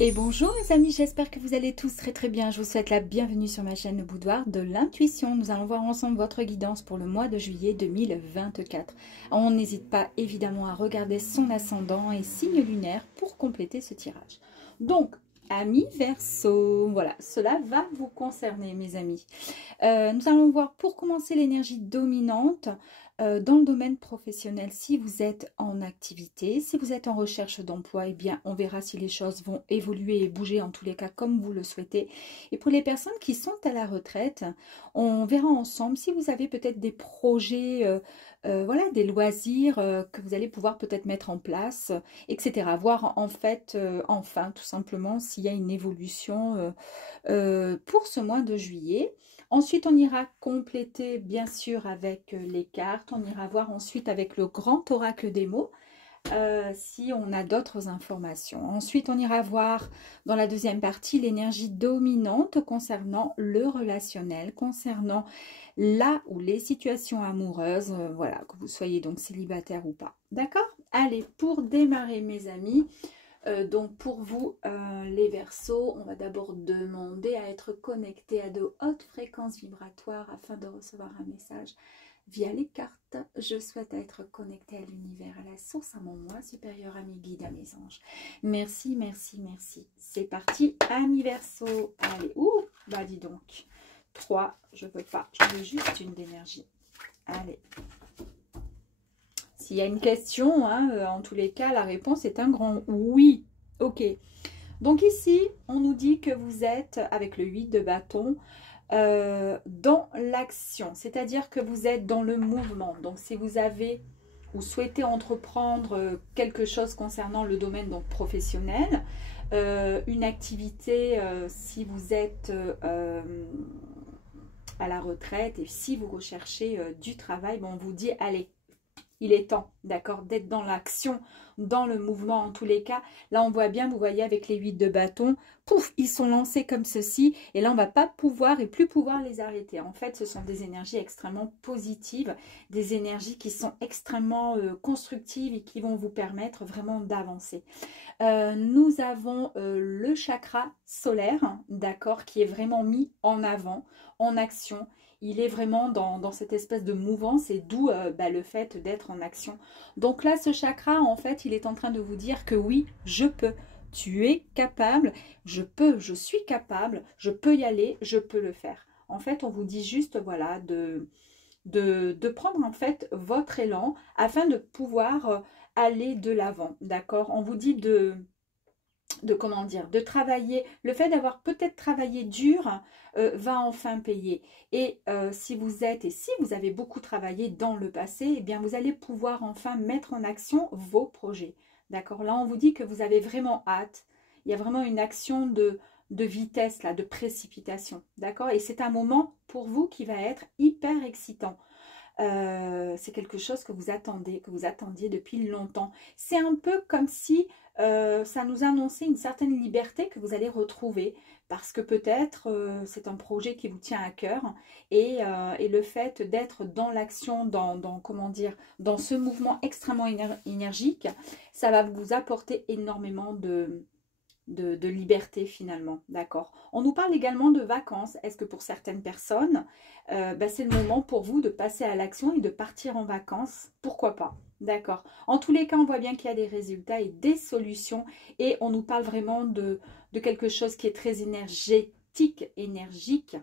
Et bonjour mes amis, j'espère que vous allez tous très bien. Je vous souhaite la bienvenue sur ma chaîne Le Boudoir de l'intuition. Nous allons voir ensemble votre guidance pour le mois de juillet 2024. On n'hésite pas évidemment à regarder son ascendant et signe lunaire pour compléter ce tirage. Donc, amis Verseau, voilà, cela va vous concerner mes amis. Nous allons voir pour commencer l'énergie dominante dans le domaine professionnel. Si vous êtes en activité, si vous êtes en recherche d'emploi, eh bien on verra si les choses vont évoluer et bouger en tous les cas comme vous le souhaitez. Et pour les personnes qui sont à la retraite, on verra ensemble si vous avez peut-être des projets, voilà, des loisirs que vous allez pouvoir peut-être mettre en place, etc. Voir en fait, enfin tout simplement s'il y a une évolution pour ce mois de juillet. Ensuite, on ira compléter, bien sûr, avec les cartes. On ira voir ensuite avec le grand oracle des mots, si on a d'autres informations. Ensuite, on ira voir dans la deuxième partie l'énergie dominante concernant le relationnel, concernant la ou les situations amoureuses, voilà, que vous soyez donc célibataire ou pas. D'accord? Allez, pour démarrer, mes amis, donc pour vous les Verseaux, on va d'abord demander à être connecté à de hautes fréquences vibratoires afin de recevoir un message via les cartes. Je souhaite être connecté à l'univers, à la source, à mon moi supérieur, à mes guides, à mes anges. Merci, merci, merci. C'est parti, amis Verseaux. Allez, ouh, bah dis donc. 3, je veux pas, je veux juste une d'énergie. Allez. S'il y a une question, hein, en tous les cas, la réponse est un grand oui. Ok. Donc ici, on nous dit que vous êtes, avec le 8 de bâton, dans l'action. C'est-à-dire que vous êtes dans le mouvement. Donc si vous avez ou souhaitez entreprendre quelque chose concernant le domaine donc, professionnel, une activité, si vous êtes à la retraite et si vous recherchez du travail, bon, on vous dit, allez, il est temps, d'accord, d'être dans l'action, dans le mouvement en tous les cas. Là, on voit bien, vous voyez, avec les 8 de bâton, pouf, ils sont lancés comme ceci. Et là, on ne va pas pouvoir et plus pouvoir les arrêter. En fait, ce sont des énergies extrêmement positives, des énergies qui sont extrêmement constructives et qui vont vous permettre vraiment d'avancer. Nous avons le chakra solaire, d'accord, qui est vraiment mis en avant, en action. Il est vraiment dans cette espèce de mouvance et d'où le fait d'être en action. Donc là, ce chakra, en fait, il est en train de vous dire que oui, je peux. Tu es capable, je peux, je suis capable, je peux y aller, je peux le faire. En fait, on vous dit juste, voilà, de prendre en fait votre élan afin de pouvoir aller de l'avant, d'accord? On vous dit comment dire, de travailler, le fait d'avoir peut-être travaillé dur va enfin payer. Et si vous avez beaucoup travaillé dans le passé, eh bien vous allez pouvoir enfin mettre en action vos projets. D'accord? Là, on vous dit que vous avez vraiment hâte. Il y a vraiment une action de vitesse, là, de précipitation. D'accord? Et c'est un moment pour vous qui va être hyper excitant. C'est quelque chose que vous attendiez depuis longtemps. C'est un peu comme si ça nous annonçait une certaine liberté que vous allez retrouver parce que peut-être c'est un projet qui vous tient à cœur et le fait d'être dans l'action, comment dire, dans ce mouvement extrêmement énergique, ça va vous apporter énormément de liberté finalement, d'accord. On nous parle également de vacances. Est-ce que pour certaines personnes, c'est le moment pour vous de passer à l'action et de partir en vacances? Pourquoi pas? D'accord. En tous les cas, on voit bien qu'il y a des résultats et des solutions et on nous parle vraiment de quelque chose qui est très énergique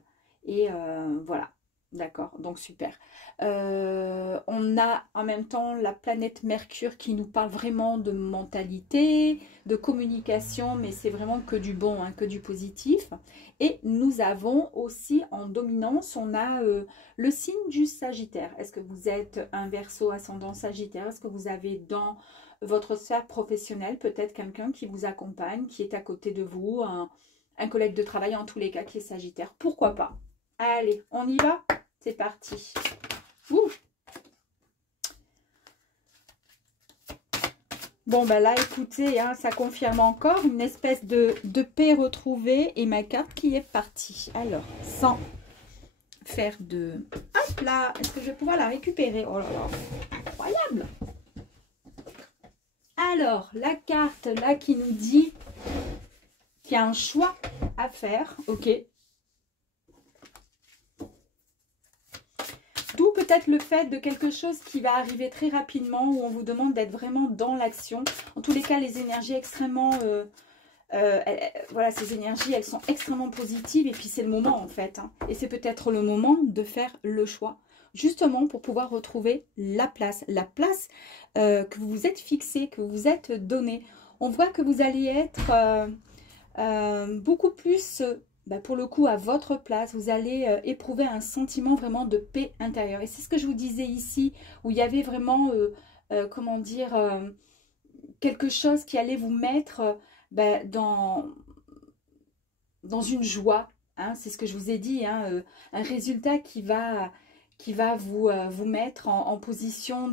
et voilà. D'accord, donc super. On a en même temps la planète Mercure qui nous parle vraiment de mentalité, de communication, mais c'est vraiment que du bon, hein, que du positif. Et nous avons aussi en dominance, on a le signe du Sagittaire. Est-ce que vous êtes un Verseau ascendant Sagittaire? Est-ce que vous avez dans votre sphère professionnelle peut-être quelqu'un qui vous accompagne, qui est à côté de vous, un collègue de travail en tous les cas qui est Sagittaire? Pourquoi pas? Allez, on y va? C'est parti. Ouh. Bon, bah là, écoutez, hein, ça confirme encore une espèce de paix retrouvée et ma carte qui est partie. Alors, sans faire de... Hop là, est-ce que je vais pouvoir la récupérer? Oh là là, incroyable. Alors, la carte là qui nous dit qui a un choix à faire, ok? D'où peut-être le fait de quelque chose qui va arriver très rapidement, où on vous demande d'être vraiment dans l'action. En tous les cas, les énergies extrêmement... voilà, ces énergies, elles sont extrêmement positives. Et puis, c'est le moment, en fait. Hein. Et c'est peut-être le moment de faire le choix. Justement, pour pouvoir retrouver la place. La place que vous vous êtes fixée, que vous vous êtes donnée. On voit que vous allez être beaucoup plus... pour le coup, à votre place, vous allez éprouver un sentiment vraiment de paix intérieure. Et c'est ce que je vous disais ici, où il y avait vraiment, comment dire, quelque chose qui allait vous mettre dans une joie. Hein, c'est ce que je vous ai dit, hein, un résultat qui va vous mettre en position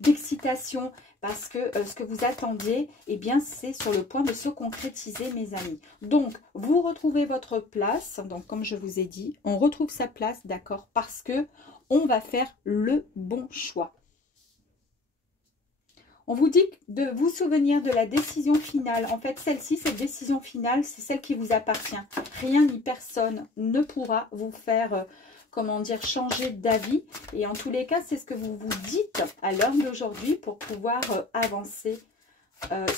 d'excitation. Parce que ce que vous attendiez, eh bien, c'est sur le point de se concrétiser, mes amis. Donc, vous retrouvez votre place. Donc, comme je vous ai dit, on retrouve sa place, d'accord? Parce que on va faire le bon choix. On vous dit de vous souvenir de la décision finale. En fait, celle-ci, cette décision finale, c'est celle qui vous appartient. Rien ni personne ne pourra vous faire... comment dire, changer d'avis. Et en tous les cas, c'est ce que vous vous dites à l'heure d'aujourd'hui pour pouvoir avancer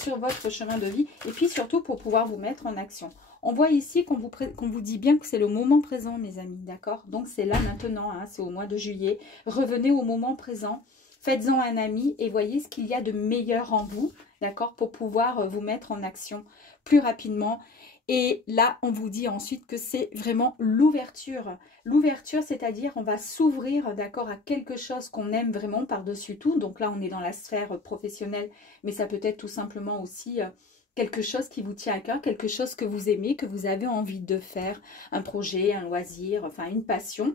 sur votre chemin de vie. Et puis surtout pour pouvoir vous mettre en action. On voit ici qu'on vous dit bien que c'est le moment présent, mes amis, d'accord? Donc c'est là maintenant, hein, c'est au mois de juillet. Revenez au moment présent. Faites-en un ami et voyez ce qu'il y a de meilleur en vous, d'accord? Pour pouvoir vous mettre en action plus rapidement. Et là, on vous dit ensuite que c'est vraiment l'ouverture. L'ouverture, c'est-à-dire on va s'ouvrir, d'accord, à quelque chose qu'on aime vraiment par-dessus tout. Donc là, on est dans la sphère professionnelle, mais ça peut être tout simplement aussi quelque chose qui vous tient à cœur, quelque chose que vous aimez, que vous avez envie de faire, un projet, un loisir, enfin une passion.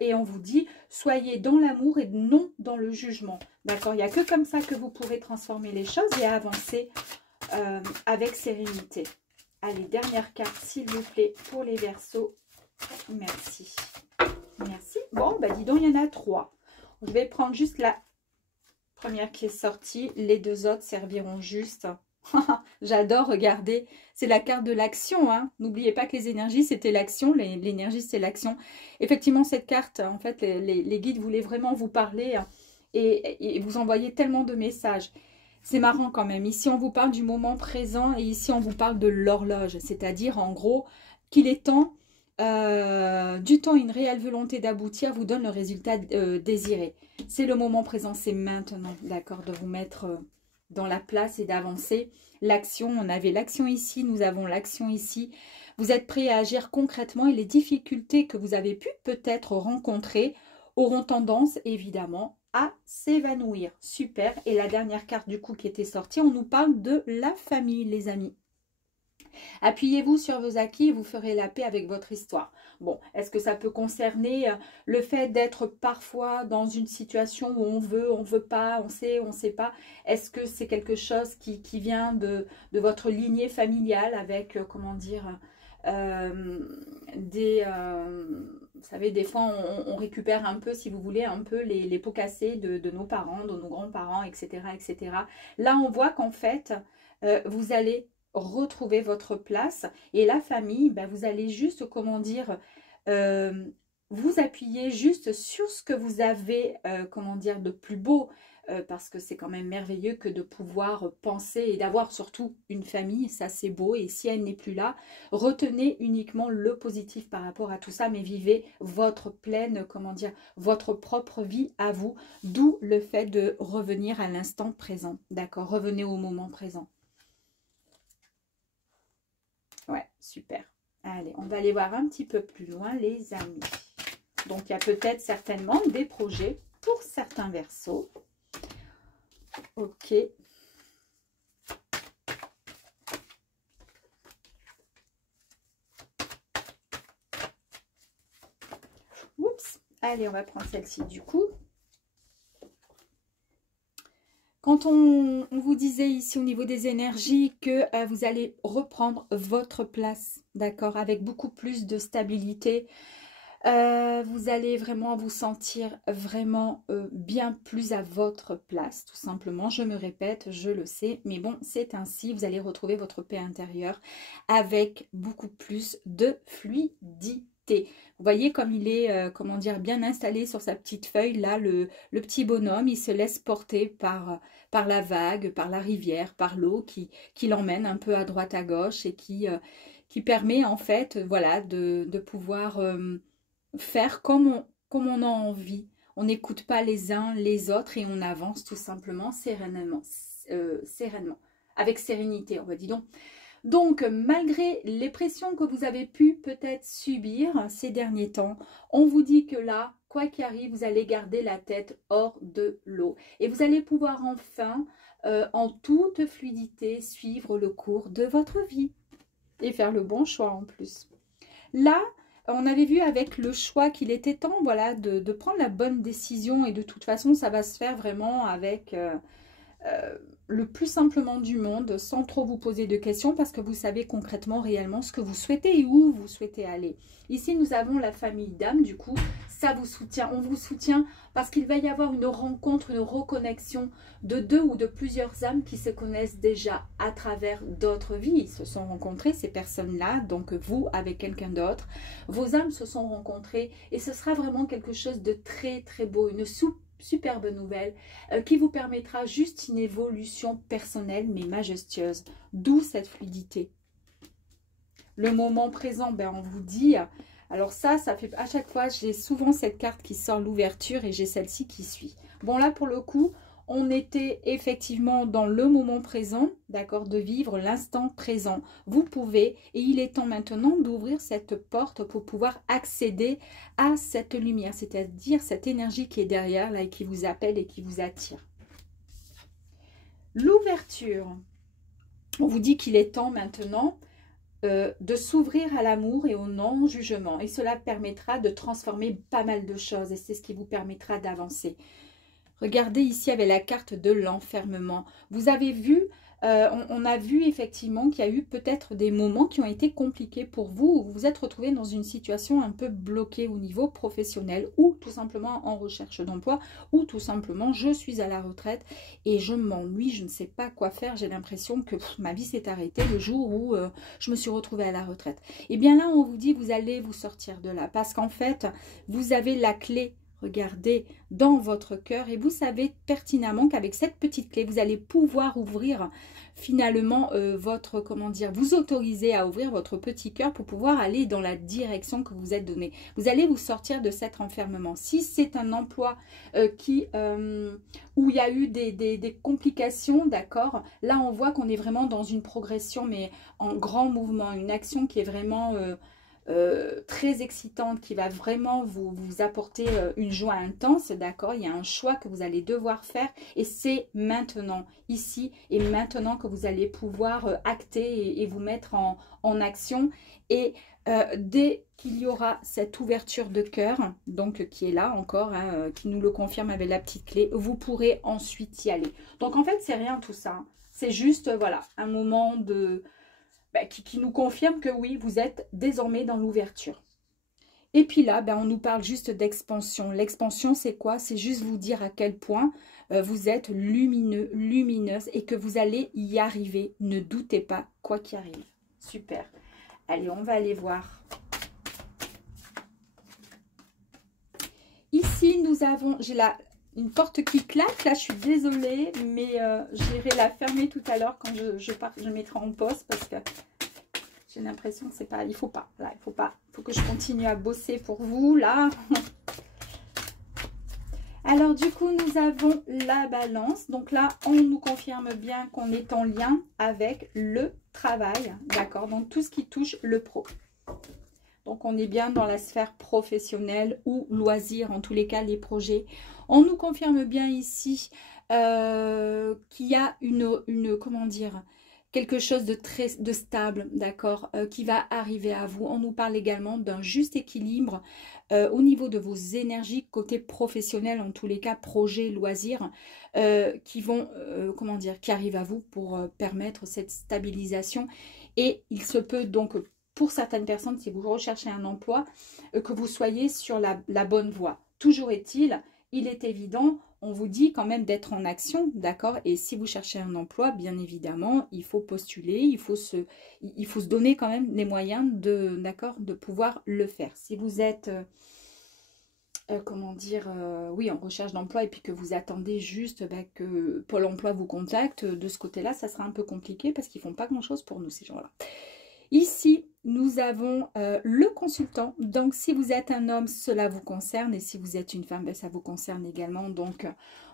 Et on vous dit, soyez dans l'amour et non dans le jugement. D'accord? Il n'y a que comme ça que vous pourrez transformer les choses et avancer avec sérénité. Allez, dernière carte, s'il vous plaît, pour les Verseaux. Merci. Merci. Bon, bah dis donc, il y en a 3. Je vais prendre juste la première qui est sortie. Les 2 autres serviront juste. J'adore regarder. C'est la carte de l'action. Hein. N'oubliez pas que les énergies, c'était l'action. L'énergie, c'est l'action. Effectivement, cette carte, en fait, les guides voulaient vraiment vous parler et vous envoyer tellement de messages. C'est marrant quand même. Ici, on vous parle du moment présent et ici, on vous parle de l'horloge. C'est-à-dire, en gros, qu'il est temps, du temps, une réelle volonté d'aboutir vous donne le résultat désiré. C'est le moment présent, c'est maintenant, d'accord, de vous mettre dans la place et d'avancer. L'action, on avait l'action ici, nous avons l'action ici. Vous êtes prêts à agir concrètement et les difficultés que vous avez pu peut-être rencontrer auront tendance, évidemment, à s'évanouir. Super. Et la dernière carte du coup qui était sortie, on nous parle de la famille, les amis. Appuyez-vous sur vos acquis et vous ferez la paix avec votre histoire. Bon, est-ce que ça peut concerner le fait d'être parfois dans une situation où on veut pas, on sait pas? Est-ce que c'est quelque chose qui vient de votre lignée familiale avec, comment dire, vous savez, des fois, on récupère un peu, si vous voulez, un peu les pots cassés de nos parents, de nos grands-parents, etc., etc. Là, on voit qu'en fait, vous allez retrouver votre place. Et la famille, ben, vous allez juste, comment dire, vous appuyer juste sur ce que vous avez, comment dire, de plus beau. Parce que c'est quand même merveilleux que de pouvoir penser et d'avoir surtout une famille, ça c'est beau. Et si elle n'est plus là, retenez uniquement le positif par rapport à tout ça, mais vivez votre pleine, comment dire, votre propre vie à vous, d'où le fait de revenir à l'instant présent, d'accord? Revenez au moment présent. Ouais, super. Allez, on va aller voir un petit peu plus loin, les amis. Donc, il y a peut-être certainement des projets pour certains Verseaux. Ok. Oups. Allez, on va prendre celle-ci du coup. Quand on vous disait ici au niveau des énergies que vous allez reprendre votre place, d'accord, avec beaucoup plus de stabilité, Vous allez vraiment vous sentir vraiment bien plus à votre place, tout simplement. Je me répète, je le sais, mais bon, c'est ainsi. Vous allez retrouver votre paix intérieure avec beaucoup plus de fluidité. Vous voyez comme il est, comment dire, bien installé sur sa petite feuille. Là, le petit bonhomme, il se laisse porter par la vague, par la rivière, par l'eau qui l'emmène un peu à droite, à gauche et qui permet en fait, voilà, de pouvoir faire comme on a envie. On n'écoute pas les uns les autres et on avance tout simplement sereinement, sereinement, avec sérénité, on va dire donc. Donc, malgré les pressions que vous avez pu peut-être subir ces derniers temps, on vous dit que là, quoi qu'il arrive, vous allez garder la tête hors de l'eau. Et vous allez pouvoir enfin, en toute fluidité, suivre le cours de votre vie. Et faire le bon choix en plus. Là, on avait vu avec le choix qu'il était temps, voilà, de prendre la bonne décision. Et de toute façon, ça va se faire vraiment avec le plus simplement du monde, sans trop vous poser de questions, parce que vous savez concrètement, réellement, ce que vous souhaitez et où vous souhaitez aller. Ici, nous avons la famille d'âme, du coup, ça vous soutient, on vous soutient, parce qu'il va y avoir une rencontre, une reconnexion de deux ou de plusieurs âmes qui se connaissent déjà à travers d'autres vies. Ils se sont rencontrés, ces personnes-là, donc vous avec quelqu'un d'autre. Vos âmes se sont rencontrées et ce sera vraiment quelque chose de très très beau, une superbe nouvelle qui vous permettra juste une évolution personnelle mais majestueuse, d'où cette fluidité. Le moment présent, ben on vous dit, alors ça fait à chaque fois, j'ai souvent cette carte qui sort l'ouverture et j'ai celle-ci qui suit. Bon là pour le coup, on était effectivement dans le moment présent, d'accord, de vivre l'instant présent. Vous pouvez, et il est temps maintenant d'ouvrir cette porte pour pouvoir accéder à cette lumière, c'est-à-dire cette énergie qui est derrière là et qui vous appelle et qui vous attire. L'ouverture, on vous dit qu'il est temps maintenant de s'ouvrir à l'amour et au non-jugement. Et cela permettra de transformer pas mal de choses et c'est ce qui vous permettra d'avancer. Regardez ici avec la carte de l'enfermement. Vous avez vu, on a vu effectivement qu'il y a eu peut-être des moments qui ont été compliqués pour vous, où vous vous êtes retrouvé dans une situation un peu bloquée au niveau professionnel, ou tout simplement en recherche d'emploi, ou tout simplement je suis à la retraite et je m'ennuie, je ne sais pas quoi faire, j'ai l'impression que ma vie s'est arrêtée le jour où je me suis retrouvée à la retraite. Et bien là, on vous dit, vous allez vous sortir de là, parce qu'en fait, vous avez la clé. Regardez dans votre cœur et vous savez pertinemment qu'avec cette petite clé, vous allez pouvoir ouvrir finalement votre, comment dire, vous autoriser à ouvrir votre petit cœur pour pouvoir aller dans la direction que vous êtes donnée. Vous allez vous sortir de cet enfermement. Si c'est un emploi où il y a eu des complications, d'accord, là on voit qu'on est vraiment dans une progression mais en grand mouvement, une action qui est vraiment... très excitante qui va vraiment vous apporter une joie intense, d'accord. Il y a un choix que vous allez devoir faire et c'est maintenant, ici et maintenant que vous allez pouvoir acter et vous mettre en action. Et dès qu'il y aura cette ouverture de cœur, donc qui est là encore, hein, qui nous le confirme avec la petite clé, vous pourrez ensuite y aller. Donc en fait, c'est rien tout ça, hein. C'est juste, voilà, un moment de... qui nous confirme que oui, vous êtes désormais dans l'ouverture. Et puis là, on nous parle juste d'expansion. L'expansion, c'est quoi? C'est juste vous dire à quel point vous êtes lumineux, lumineuse et que vous allez y arriver. Ne doutez pas, quoi qu'il arrive. Super. Allez, on va aller voir. Ici, nous avons... J'ai une porte qui claque, là je suis désolée, mais j'irai la fermer tout à l'heure quand je mettrai en pause parce que j'ai l'impression que c'est pas, il faut pas, là il faut pas, il faut que je continue à bosser pour vous, là. Alors du coup nous avons la balance, donc là on nous confirme bien qu'on est en lien avec le travail, d'accord, donc tout ce qui touche le pro. Donc, on est bien dans la sphère professionnelle ou loisir, en tous les cas, les projets. On nous confirme bien ici qu'il y a comment dire, quelque chose de stable, d'accord, qui va arriver à vous. On nous parle également d'un juste équilibre au niveau de vos énergies côté professionnel, en tous les cas, projet, loisirs, qui vont, comment dire, qui arrivent à vous pour permettre cette stabilisation. Et il se peut donc pour certaines personnes, si vous recherchez un emploi, que vous soyez sur la bonne voie. Toujours est-il, il est évident, on vous dit quand même d'être en action, d'accord? Et si vous cherchez un emploi, bien évidemment, il faut postuler, il faut se donner quand même les moyens d'accord, de pouvoir le faire. Si vous êtes... comment dire, oui, en recherche d'emploi et puis que vous attendez juste que Pôle emploi vous contacte, de ce côté-là, ça sera un peu compliqué parce qu'ils ne font pas grand-chose pour nous, ces gens-là. Ici, nous avons le consultant. Donc, si vous êtes un homme, cela vous concerne. Et si vous êtes une femme, ben, ça vous concerne également. Donc,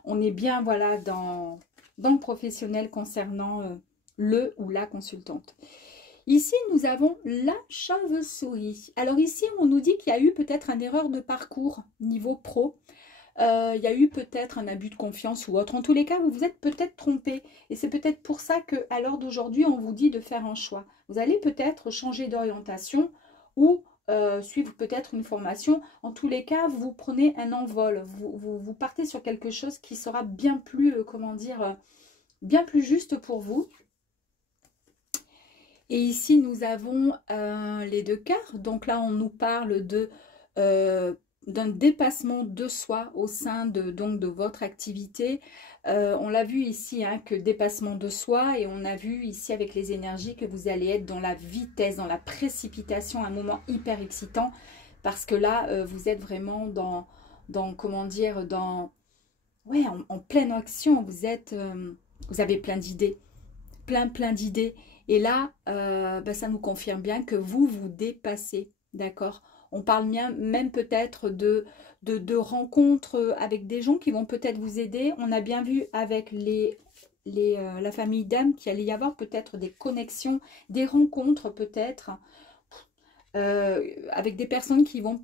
on est bien, voilà, dans le professionnel concernant le ou la consultante. Ici, nous avons la chauve-souris. Alors ici, on nous dit qu'il y a eu peut-être une erreur de parcours niveau pro. Il y a eu peut-être un abus de confiance ou autre. En tous les cas, vous vous êtes peut-être trompé. Et c'est peut-être pour ça qu'à l'heure d'aujourd'hui, on vous dit de faire un choix. Vous allez peut-être changer d'orientation ou suivre peut-être une formation. En tous les cas, vous prenez un envol. Vous partez sur quelque chose qui sera bien plus, comment dire, bien plus juste pour vous. Et ici, nous avons les deux quarts. Donc là, on nous parle d'un dépassement de soi au sein de votre activité. On l'a vu ici, hein, que dépassement de soi. Et on a vu ici avec les énergies que vous allez être dans la vitesse, dans la précipitation, un moment hyper excitant. Parce que là, vous êtes vraiment comment dire, ouais, en pleine action. Vous avez plein d'idées. Plein d'idées. Et là, ça nous confirme bien que vous dépassez, d'accord? On parle bien, même peut-être de rencontres avec des gens qui vont peut-être vous aider. On a bien vu avec la famille d'âme qu'il allait y avoir peut-être des connexions, des rencontres peut-être, avec des personnes qui vont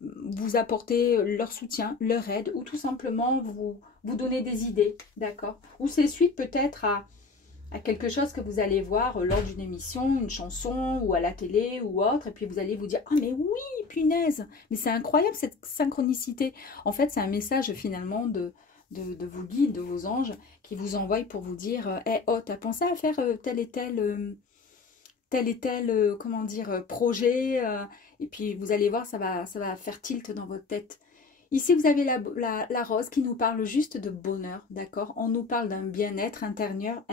vous apporter leur soutien, leur aide, ou tout simplement vous donner des idées, d'accord? Ou c'est suite peut-être à quelque chose que vous allez voir lors d'une émission, une chanson ou à la télé ou autre, et puis vous allez vous dire « Ah mais oui, punaise !» Mais c'est incroyable cette synchronicité. En fait, c'est un message finalement de vos guides, de vos anges, qui vous envoient pour vous dire « Hey, oh, t'as pensé à faire tel et tel, comment dire, projet ?» Et puis vous allez voir, ça va faire tilt dans votre tête. Ici, vous avez la rose qui nous parle juste de bonheur, d'accord? On nous parle d'un bien-être intérieur,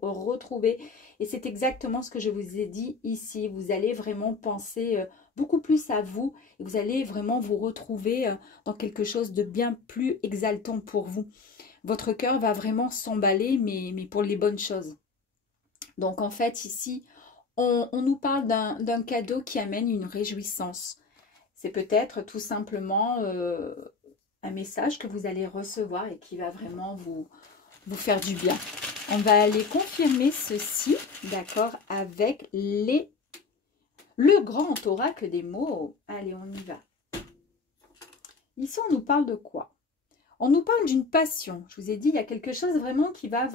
retrouvé. Et c'est exactement ce que je vous ai dit ici. Vous allez vraiment penser beaucoup plus à vous. Et vous allez vraiment vous retrouver dans quelque chose de bien plus exaltant pour vous. Votre cœur va vraiment s'emballer, mais pour les bonnes choses. Donc, en fait, ici, on nous parle d'un cadeau qui amène une réjouissance. C'est peut-être tout simplement un message que vous allez recevoir et qui va vraiment vous faire du bien. On va aller confirmer ceci, d'accord, avec le grand oracle des mots. Allez, on y va. Ici, on nous parle de quoi? On nous parle d'une passion. Je vous ai dit, il y a quelque chose vraiment qui va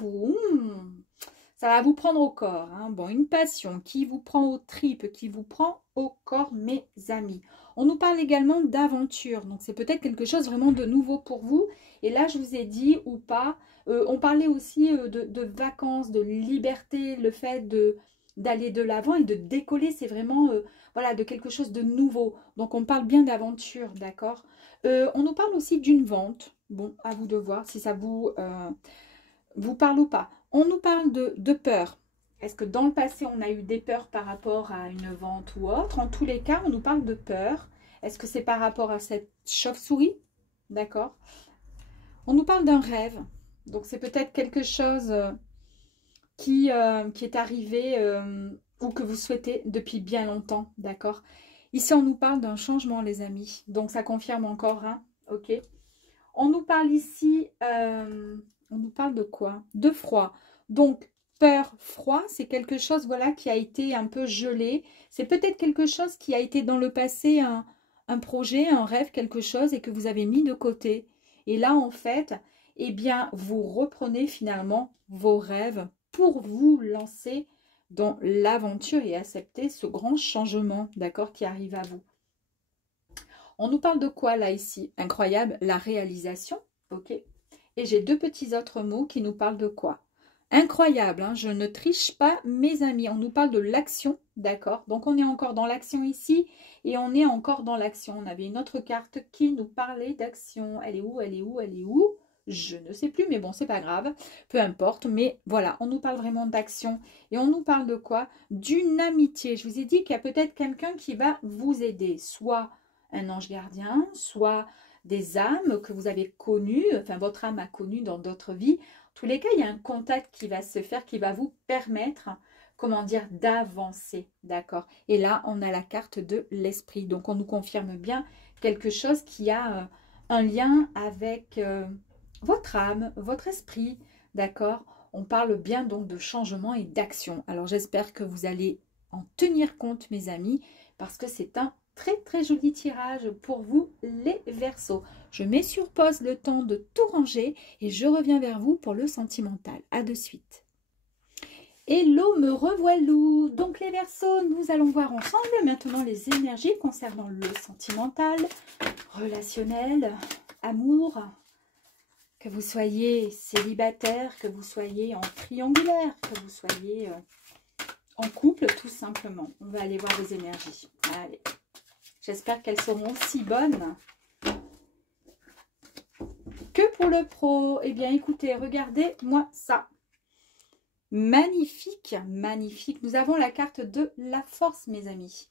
ça va vous prendre au corps. Hein. Bon, une passion qui vous prend aux tripes, qui vous prend au corps, mes amis. On nous parle également d'aventure. Donc, c'est peut-être quelque chose vraiment de nouveau pour vous. Et là, je vous ai dit, ou pas, on parlait aussi de vacances, de liberté, le fait d'aller de l'avant et de décoller. C'est vraiment, voilà, de quelque chose de nouveau. Donc, on parle bien d'aventure, d'accord? On nous parle aussi d'une vente. Bon, à vous de voir si ça vous parle ou pas. On nous parle de peur. Est-ce que dans le passé, on a eu des peurs par rapport à une vente ou autre? En tous les cas, on nous parle de peur. Est-ce que c'est par rapport à cette chauve-souris? D'accord. On nous parle d'un rêve. Donc, c'est peut-être quelque chose qui est arrivé ou que vous souhaitez depuis bien longtemps. D'accord. Ici, on nous parle d'un changement, les amis. Donc, ça confirme encore, hein. Ok. On nous parle ici... on nous parle de quoi? De froid. Donc, peur, froid, c'est quelque chose, voilà, qui a été un peu gelé. C'est peut-être quelque chose qui a été dans le passé un projet, un rêve, quelque chose, et que vous avez mis de côté. Et là, en fait, eh bien, vous reprenez finalement vos rêves pour vous lancer dans l'aventure et accepter ce grand changement, d'accord, qui arrive à vous. On nous parle de quoi, là, ici? Incroyable, la réalisation, ok. Et j'ai deux petits autres mots qui nous parlent de quoi? Incroyable, hein, je ne triche pas, mes amis. On nous parle de l'action, d'accord? Donc, on est encore dans l'action ici et on est encore dans l'action. On avait une autre carte qui nous parlait d'action. Elle est où? Elle est où? Elle est où? Je ne sais plus, mais bon, c'est pas grave. Peu importe, mais voilà, on nous parle vraiment d'action. Et on nous parle de quoi? D'une amitié. Je vous ai dit qu'il y a peut-être quelqu'un qui va vous aider. Soit un ange gardien, soit des âmes que vous avez connues, enfin, votre âme a connu dans d'autres vies. Tous les cas, il y a un contact qui va se faire, qui va vous permettre, comment dire, d'avancer, d'accord? Et là, on a la carte de l'esprit. Donc, on nous confirme bien quelque chose qui a un lien avec votre âme, votre esprit, d'accord? On parle bien donc de changement et d'action. Alors, j'espère que vous allez en tenir compte, mes amis, parce que c'est un très très joli tirage pour vous les Verseaux. Je mets sur pause le temps de tout ranger et je reviens vers vous pour le sentimental. À de suite. Hello, me revoilou. Donc les Verseaux, nous allons voir ensemble maintenant les énergies concernant le sentimental, relationnel, amour. Que vous soyez célibataire, que vous soyez en triangulaire, que vous soyez en couple tout simplement. On va aller voir les énergies. Allez. J'espère qu'elles seront si bonnes que pour le pro. Eh bien, écoutez, regardez-moi ça. Magnifique, magnifique. Nous avons la carte de la force, mes amis.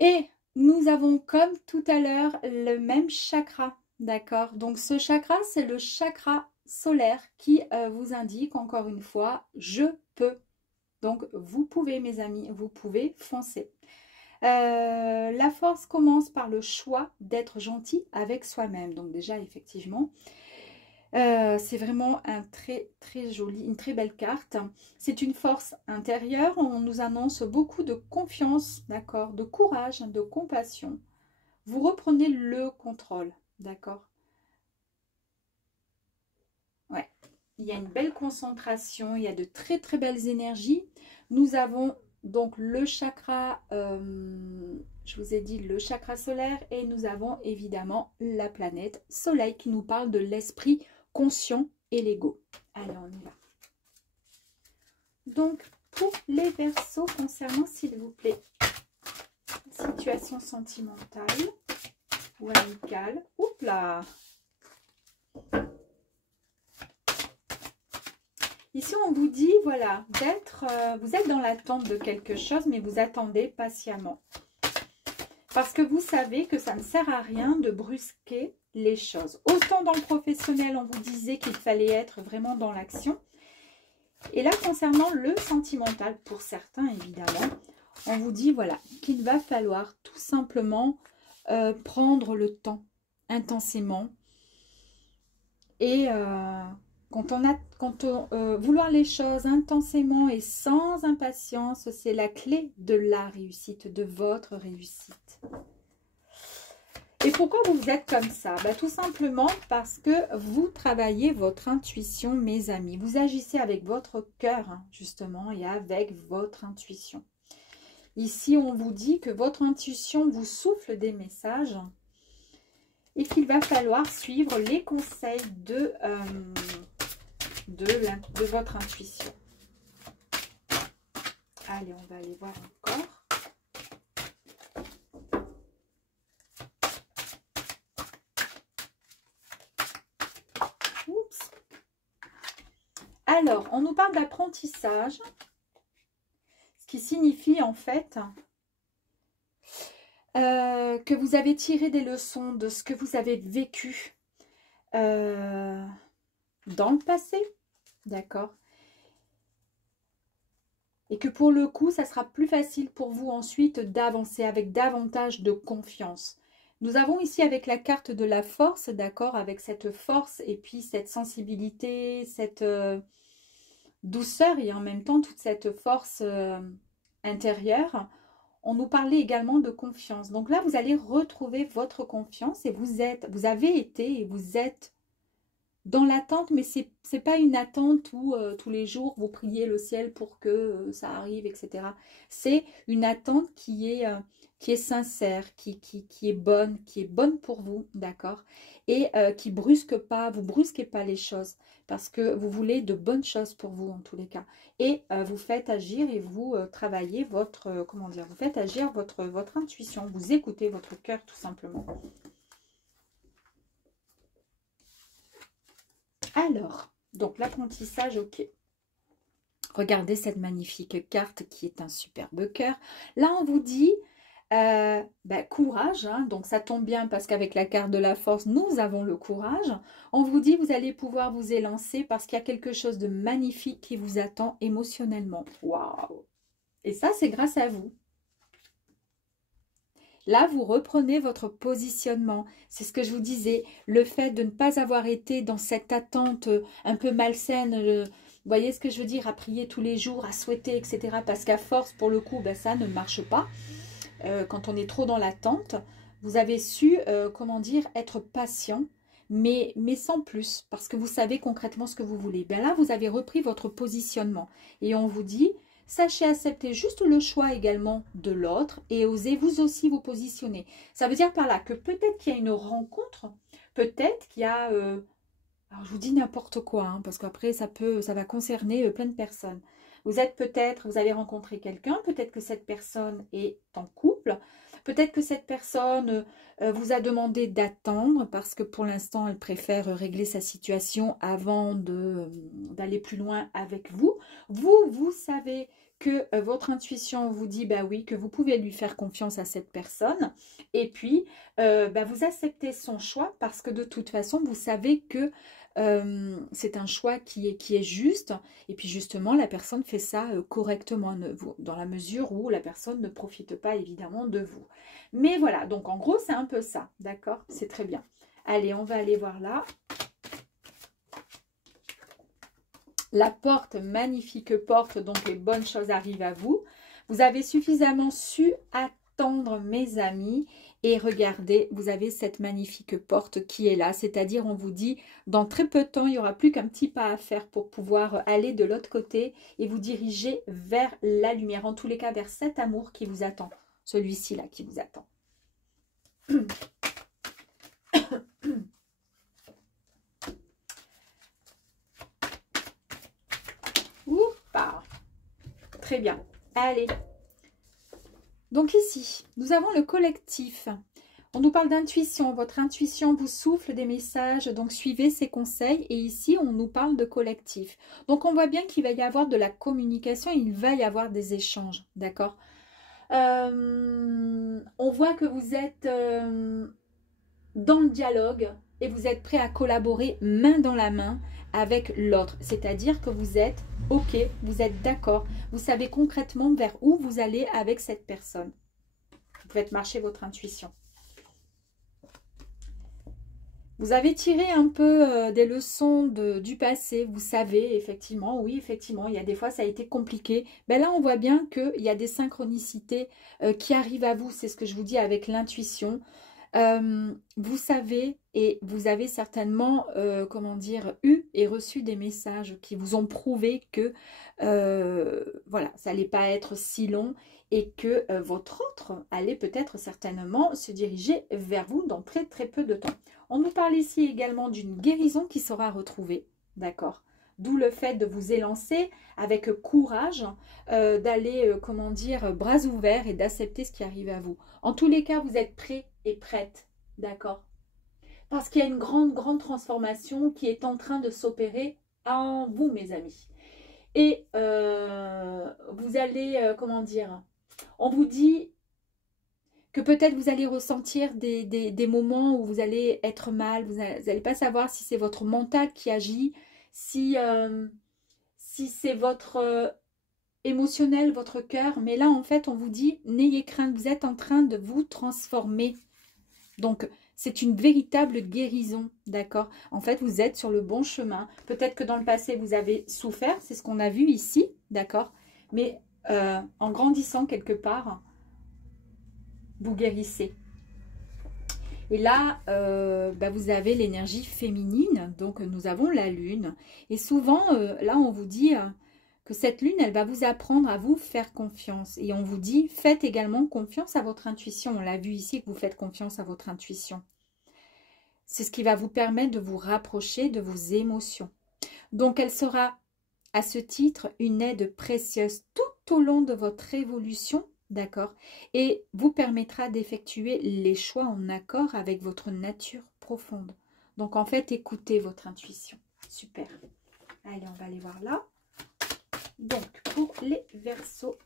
Et nous avons, comme tout à l'heure, le même chakra. D'accord? Donc, ce chakra, c'est le chakra solaire qui vous indique, encore une fois, je peux. Donc, vous pouvez, mes amis, vous pouvez foncer. La force commence par le choix d'être gentil avec soi-même. Donc déjà, effectivement, c'est vraiment un très joli, une très belle carte. C'est une force intérieure. On nous annonce beaucoup de confiance, d'accord, de courage, de compassion. Vous reprenez le contrôle, d'accord? Ouais, il y a une belle concentration, il y a de très belles énergies. Nous avons donc le chakra, je vous ai dit le chakra solaire, et nous avons évidemment la planète Soleil qui nous parle de l'esprit conscient et l'ego. Allez, on y va. Donc, pour les Verseaux, concernant, s'il vous plaît, situation sentimentale ou amicale. Oups là! Ici, on vous dit, voilà, vous êtes dans l'attente de quelque chose, mais vous attendez patiemment. Parce que vous savez que ça ne sert à rien de brusquer les choses. Autant dans le professionnel, on vous disait qu'il fallait être vraiment dans l'action. Et là, concernant le sentimental, pour certains, évidemment, on vous dit, voilà, qu'il va falloir tout simplement prendre le temps intensément et... vouloir les choses intensément et sans impatience, c'est la clé de la réussite, de votre réussite. Et pourquoi vous êtes comme ça? Tout simplement parce que vous travaillez votre intuition, mes amis. Vous agissez avec votre cœur, hein, justement, et avec votre intuition. Ici, on vous dit que votre intuition vous souffle des messages et qu'il va falloir suivre les conseils de votre intuition. Allez, on va aller voir encore. Oups. Alors, on nous parle d'apprentissage, ce qui signifie en fait que vous avez tiré des leçons de ce que vous avez vécu dans le passé. D'accord? Et que pour le coup, ça sera plus facile pour vous ensuite d'avancer avec davantage de confiance. Nous avons ici avec la carte de la force, d'accord? Avec cette force et puis cette sensibilité, cette douceur et en même temps toute cette force intérieure. On nous parlait également de confiance. Donc là, vous allez retrouver votre confiance et vous avez été et vous êtes dans l'attente, mais c'est pas une attente où tous les jours vous priez le ciel pour que ça arrive, etc. C'est une attente qui est sincère, qui est bonne pour vous, d'accord? Et qui brusque pas, vous brusquez pas les choses, parce que vous voulez de bonnes choses pour vous en tous les cas. Et vous faites agir et vous travaillez votre, comment dire, vous faites agir votre intuition, vous écoutez votre cœur tout simplement. Alors, donc l'apprentissage, ok. Regardez cette magnifique carte qui est un superbe cœur. Là, on vous dit courage, hein, donc ça tombe bien parce qu'avec la carte de la force, nous avons le courage. On vous dit vous allez pouvoir vous élancer parce qu'il y a quelque chose de magnifique qui vous attend émotionnellement. Waouh! Et ça, c'est grâce à vous. Là, vous reprenez votre positionnement. C'est ce que je vous disais. Le fait de ne pas avoir été dans cette attente un peu malsaine, vous voyez ce que je veux dire, à prier tous les jours, à souhaiter, etc. Parce qu'à force, pour le coup, ça ne marche pas. Quand on est trop dans l'attente, vous avez su, comment dire, être patient, mais sans plus. Parce que vous savez concrètement ce que vous voulez. Là, vous avez repris votre positionnement. Et on vous dit... Sachez accepter juste le choix également de l'autre et osez vous aussi vous positionner. Ça veut dire par là que peut-être qu'il y a une rencontre, peut-être qu'il y a... alors je vous dis n'importe quoi, hein, parce qu'après ça va concerner plein de personnes. Vous avez rencontré quelqu'un, peut-être que cette personne est en couple, peut-être que cette personne vous a demandé d'attendre parce que pour l'instant elle préfère régler sa situation avant d'aller plus loin avec vous. Vous savez que votre intuition vous dit oui, que vous pouvez lui faire confiance à cette personne et puis vous acceptez son choix parce que de toute façon vous savez que c'est un choix qui est juste et puis justement la personne fait ça correctement dans la mesure où la personne ne profite pas évidemment de vous. Mais voilà, donc en gros c'est un peu ça, d'accord? C'est très bien. Allez, on va aller voir là. La porte, magnifique porte, donc les bonnes choses arrivent à vous. Vous avez suffisamment su attendre mes amis. Et regardez, vous avez cette magnifique porte qui est là. C'est-à-dire, on vous dit, dans très peu de temps, il n'y aura plus qu'un petit pas à faire pour pouvoir aller de l'autre côté et vous diriger vers la lumière. En tous les cas, vers cet amour qui vous attend. Celui-ci là qui vous attend. Oupa. Très bien. Allez. Donc ici, nous avons le collectif. On nous parle d'intuition. Votre intuition vous souffle des messages, donc suivez ses conseils. Et ici, on nous parle de collectif. Donc on voit bien qu'il va y avoir de la communication, il va y avoir des échanges, d'accord? On voit que vous êtes dans le dialogue et vous êtes prêt à collaborer main dans la main avec l'autre. C'est-à-dire que vous êtes OK, vous êtes d'accord. Vous savez concrètement vers où vous allez avec cette personne. Vous faites marcher votre intuition. Vous avez tiré un peu des leçons du passé. Vous savez, effectivement, oui, effectivement, il y a des fois, ça a été compliqué. Là, on voit bien qu'il y a des synchronicités qui arrivent à vous. C'est ce que je vous dis avec l'intuition. Vous savez et vous avez certainement, comment dire, eu et reçu des messages qui vous ont prouvé que, voilà, ça n'allait pas être si long et que votre autre allait peut-être certainement se diriger vers vous dans très très peu de temps. On nous parle ici également d'une guérison qui sera retrouvée, d'accord? D'où le fait de vous élancer avec courage, d'aller, comment dire, bras ouverts et d'accepter ce qui arrive à vous. En tous les cas, vous êtes prêts et prête, d'accord? Parce qu'il y a une grande transformation qui est en train de s'opérer en vous, mes amis. Et vous allez, comment dire, on vous dit que peut-être vous allez ressentir des moments où vous allez être mal, vous n'allez pas savoir si c'est votre mental qui agit, si c'est votre émotionnel, votre cœur. Mais là, en fait, on vous dit, n'ayez crainte, vous êtes en train de vous transformer. Donc, c'est une véritable guérison, d'accord? En fait, vous êtes sur le bon chemin. Peut-être que dans le passé, vous avez souffert, c'est ce qu'on a vu ici, d'accord? Mais en grandissant quelque part, vous guérissez. Et là, vous avez l'énergie féminine, donc nous avons la lune. Et souvent, là, on vous dit que cette lune, elle va vous apprendre à vous faire confiance. Et on vous dit, faites également confiance à votre intuition. On l'a vu ici que vous faites confiance à votre intuition. C'est ce qui va vous permettre de vous rapprocher de vos émotions. Donc, elle sera, à ce titre, une aide précieuse tout au long de votre évolution, d'accord? Et vous permettra d'effectuer les choix en accord avec votre nature profonde. Donc, en fait, écoutez votre intuition. Super. Allez, on va aller voir là. Donc, pour les Verseaux.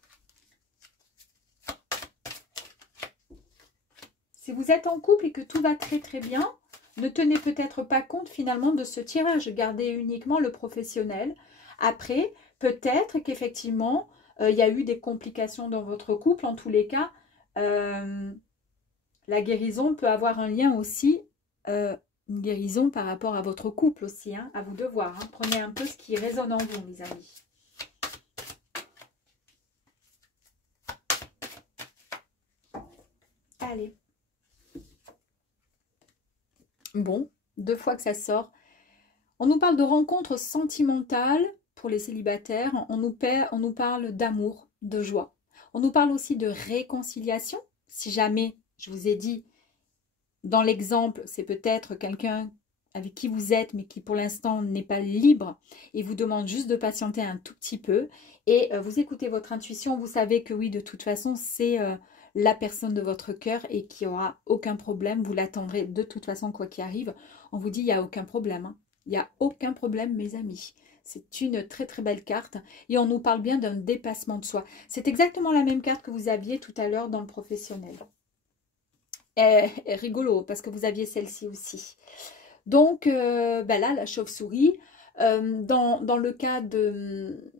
Si vous êtes en couple et que tout va très très bien, ne tenez peut-être pas compte finalement de ce tirage. Gardez uniquement le professionnel. Après, peut-être qu'effectivement, il y a eu des complications dans votre couple. En tous les cas, la guérison peut avoir un lien aussi, une guérison par rapport à votre couple aussi. Hein, à vous de voir. Hein. Prenez un peu ce qui résonne en vous, mes amis. Allez. Bon, 2 fois que ça sort. On nous parle de rencontres sentimentales pour les célibataires. On nous parle d'amour, de joie. On nous parle aussi de réconciliation. Si jamais, je vous ai dit, dans l'exemple, c'est peut-être quelqu'un avec qui vous êtes, mais qui pour l'instant n'est pas libre et vous demande juste de patienter un tout petit peu. Et vous écoutez votre intuition. Vous savez que oui, de toute façon, c'est la personne de votre cœur et qui aura aucun problème. Vous l'attendrez de toute façon, quoi qu'il arrive. On vous dit, il n'y a aucun problème. Hein. Il n'y a aucun problème, mes amis. C'est une très très belle carte. Et on nous parle bien d'un dépassement de soi. C'est exactement la même carte que vous aviez tout à l'heure dans le professionnel. Rigolo, parce que vous aviez celle-ci aussi. Donc, là, la chauve-souris, dans le cas de...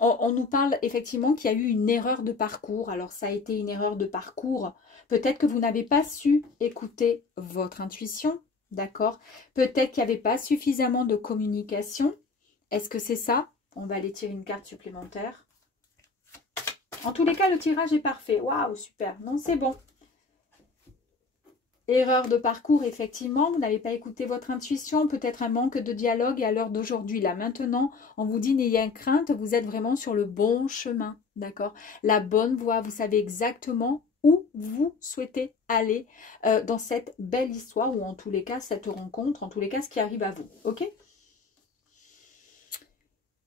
On nous parle effectivement qu'il y a eu une erreur de parcours. Alors, ça a été une erreur de parcours. Peut-être que vous n'avez pas su écouter votre intuition, d'accord? Peut-être qu'il n'y avait pas suffisamment de communication. Est-ce que c'est ça? On va aller tirer une carte supplémentaire. En tous les cas, le tirage est parfait. Waouh, super. Non, c'est bon. Erreur de parcours, effectivement, vous n'avez pas écouté votre intuition, peut-être un manque de dialogue et à l'heure d'aujourd'hui, là maintenant, on vous dit n'ayez crainte, vous êtes vraiment sur le bon chemin, d'accord? La bonne voie, vous savez exactement où vous souhaitez aller dans cette belle histoire ou en tous les cas, cette rencontre, en tous les cas, ce qui arrive à vous, ok?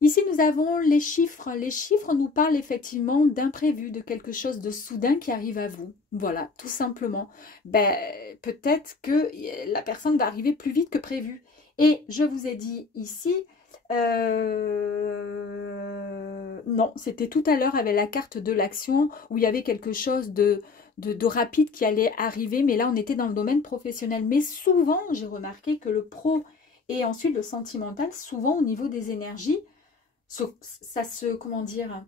Ici, nous avons les chiffres. Les chiffres nous parlent effectivement d'imprévu, de quelque chose de soudain qui arrive à vous. Voilà, tout simplement. Peut-être que la personne va arriver plus vite que prévu. Et je vous ai dit ici, non, c'était tout à l'heure avec la carte de l'action où il y avait quelque chose de rapide qui allait arriver. Mais là, on était dans le domaine professionnel. Mais souvent, j'ai remarqué que le pro et ensuite le sentimental, souvent au niveau des énergies, ça se, comment dire,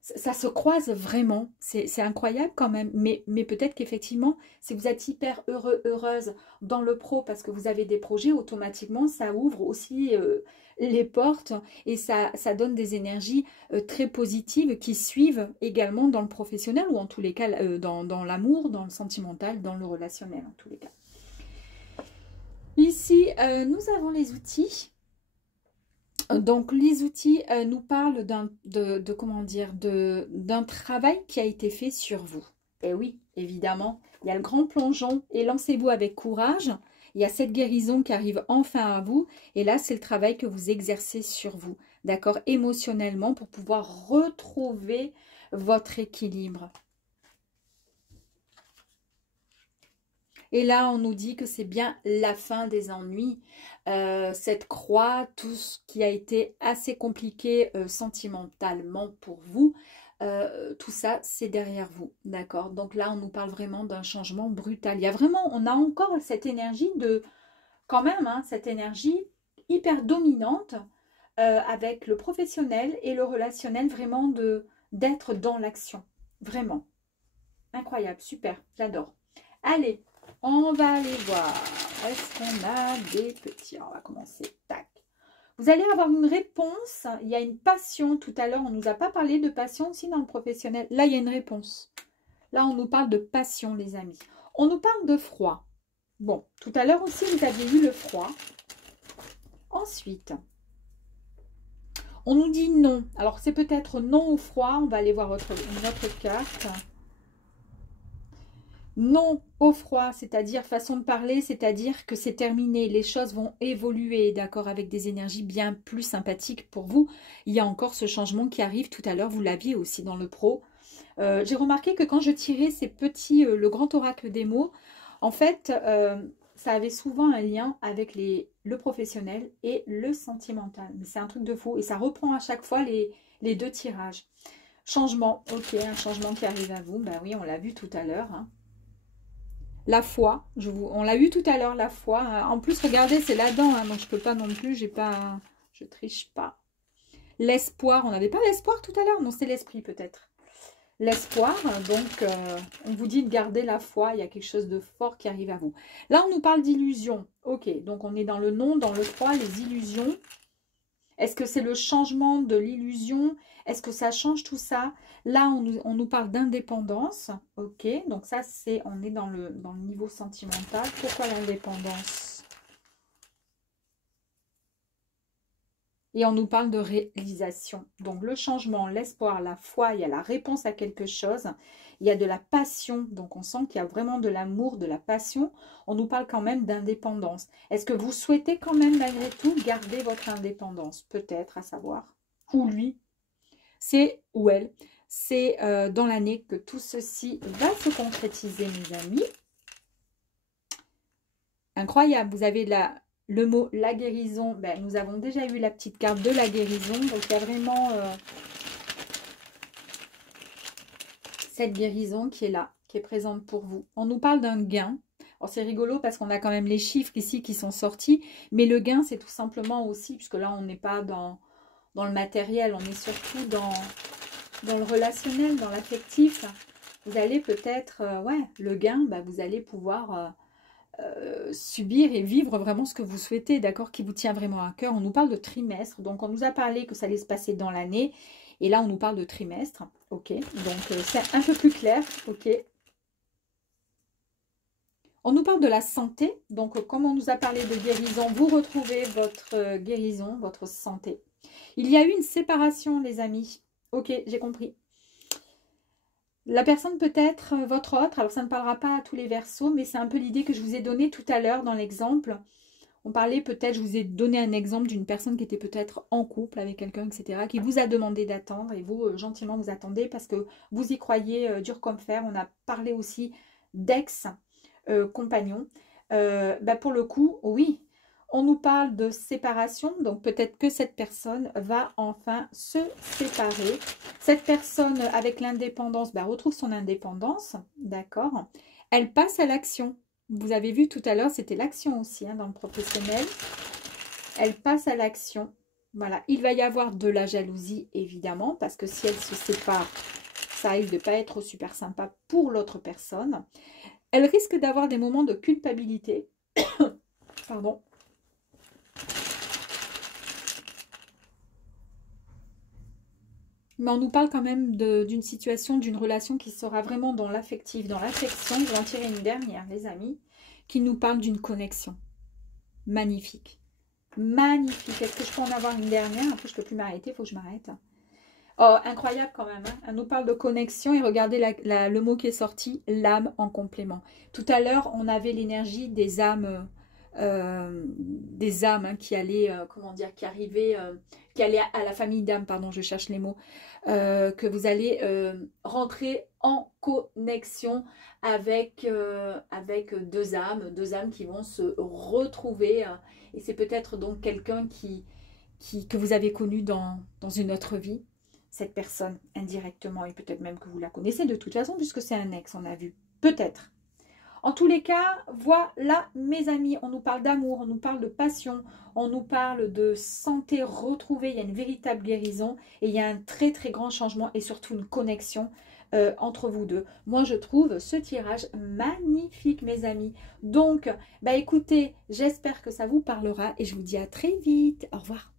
ça se croise vraiment. C'est incroyable quand même. Mais peut-être qu'effectivement, si vous êtes hyper heureux, heureuse dans le pro parce que vous avez des projets, automatiquement, ça ouvre aussi les portes et ça donne des énergies très positives qui suivent également dans le professionnel ou en tous les cas dans l'amour, dans le sentimental, dans le relationnel en tous les cas. Ici, nous avons les outils. Donc, les outils nous parlent d'un travail qui a été fait sur vous. Et oui, évidemment, il y a le grand plongeon et lancez-vous avec courage. Il y a cette guérison qui arrive enfin à vous. Et là, c'est le travail que vous exercez sur vous, d'accord, émotionnellement pour pouvoir retrouver votre équilibre. Et là, on nous dit que c'est bien la fin des ennuis. Cette croix, tout ce qui a été assez compliqué sentimentalement pour vous, tout ça, c'est derrière vous. D'accord? Donc là, on nous parle vraiment d'un changement brutal. Il y a vraiment, on a encore cette énergie de, quand même, hein, cette énergie hyper dominante avec le professionnel et le relationnel, vraiment d'être dans l'action. Vraiment. Incroyable, super, j'adore. Allez. On va aller voir. Est-ce qu'on a des petits? Alors, on va commencer. Tac. Vous allez avoir une réponse. Il y a une passion. Tout à l'heure, on ne nous a pas parlé de passion aussi dans le professionnel. Là, il y a une réponse. Là, on nous parle de passion, les amis. On nous parle de froid. Bon, tout à l'heure aussi, vous aviez eu le froid. Ensuite, on nous dit non. Alors, c'est peut-être non au froid. On va aller voir une autre carte. Non au froid, c'est-à-dire façon de parler, c'est-à-dire que c'est terminé. Les choses vont évoluer, d'accord, avec des énergies bien plus sympathiques pour vous. Il y a encore ce changement qui arrive tout à l'heure. Vous l'aviez aussi dans le pro. J'ai remarqué que quand je tirais ces petits, le grand oracle des mots, en fait, ça avait souvent un lien avec le professionnel et le sentimental. Mais c'est un truc de fou. Et ça reprend à chaque fois les deux tirages. Changement, ok, un changement qui arrive à vous. Ben oui, on l'a vu tout à l'heure. Hein. La foi, on l'a eu tout à l'heure, la foi. Hein. En plus, regardez, c'est là-dedans. Hein, donc, je peux pas non plus, je triche pas. L'espoir, on n'avait pas l'espoir tout à l'heure? Non, c'est l'esprit peut-être. L'espoir, donc on vous dit de garder la foi, il y a quelque chose de fort qui arrive à vous. Là, on nous parle d'illusions. Ok, donc on est dans le non, dans le froid, les illusions. Est-ce que c'est le changement de l'illusion? Est-ce que ça change tout ça? Là, on nous parle d'indépendance. Ok, donc ça, on est dans le niveau sentimental. Pourquoi l'indépendance? Et on nous parle de réalisation. Donc le changement, l'espoir, la foi, il y a la réponse à quelque chose. Il y a de la passion. Donc on sent qu'il y a vraiment de l'amour, de la passion. On nous parle quand même d'indépendance. Est-ce que vous souhaitez quand même malgré tout garder votre indépendance? Peut-être, à savoir. Ou lui. C'est ou elle. C'est dans l'année que tout ceci va se concrétiser, mes amis. Incroyable. Vous avez le mot la guérison, ben, nous avons déjà eu la petite carte de la guérison. Donc, il y a vraiment cette guérison qui est là, qui est présente pour vous. On nous parle d'un gain. Alors, c'est rigolo parce qu'on a quand même les chiffres ici qui sont sortis. Mais le gain, c'est tout simplement aussi, puisque là, on n'est pas dans le matériel. On est surtout dans le relationnel, dans l'affectif. Vous allez peut-être, le gain, ben, vous allez pouvoir... subir et vivre vraiment ce que vous souhaitez, d'accord, qui vous tient vraiment à cœur. On nous parle de trimestre, donc on nous a parlé que ça allait se passer dans l'année, et là on nous parle de trimestre, ok, donc c'est un peu plus clair, ok. On nous parle de la santé, donc comme on nous a parlé de guérison, vous retrouvez votre guérison, votre santé. Il y a eu une séparation, les amis, ok, j'ai compris. La personne peut être votre autre, alors ça ne parlera pas à tous les verseaux, mais c'est un peu l'idée que je vous ai donnée tout à l'heure dans l'exemple. On parlait peut-être, je vous ai donné un exemple d'une personne qui était peut-être en couple avec quelqu'un, etc., qui vous a demandé d'attendre et vous, gentiment, vous attendez parce que vous y croyez dur comme fer. On a parlé aussi d'ex-compagnons. Pour le coup, oui, on nous parle de séparation, donc peut-être que cette personne va enfin se séparer. Cette personne avec l'indépendance retrouve son indépendance, d'accord. Elle passe à l'action. Vous avez vu tout à l'heure, c'était l'action aussi dans le professionnel. Elle passe à l'action. Voilà, il va y avoir de la jalousie, évidemment, parce que si elle se sépare, ça risque de ne pas être super sympa pour l'autre personne. Elle risque d'avoir des moments de culpabilité. Pardon. Mais on nous parle quand même d'une situation, d'une relation qui sera vraiment dans l'affectif, dans l'affection. Je vais en tirer une dernière, les amis, qui nous parle d'une connexion. Magnifique. Magnifique. Est-ce que je peux en avoir une dernière? Après, je ne peux plus m'arrêter, il faut que je m'arrête. Oh, incroyable quand même. Elle nous parle de connexion et regardez le mot qui est sorti, l'âme en complément. Tout à l'heure, on avait l'énergie des âmes... qui allaient, qui arrivaient, qui allaient à la famille d'âmes, pardon, je cherche les mots, que vous allez rentrer en connexion avec deux âmes qui vont se retrouver, et c'est peut-être donc quelqu'un que vous avez connu dans une autre vie, cette personne indirectement, et peut-être même que vous la connaissez de toute façon, puisque c'est un ex, on a vu, peut-être. En tous les cas, voilà mes amis, on nous parle d'amour, on nous parle de passion, on nous parle de santé retrouvée, il y a une véritable guérison et il y a un très très grand changement et surtout une connexion entre vous deux. Moi je trouve ce tirage magnifique mes amis. Donc, écoutez, j'espère que ça vous parlera et je vous dis à très vite. Au revoir.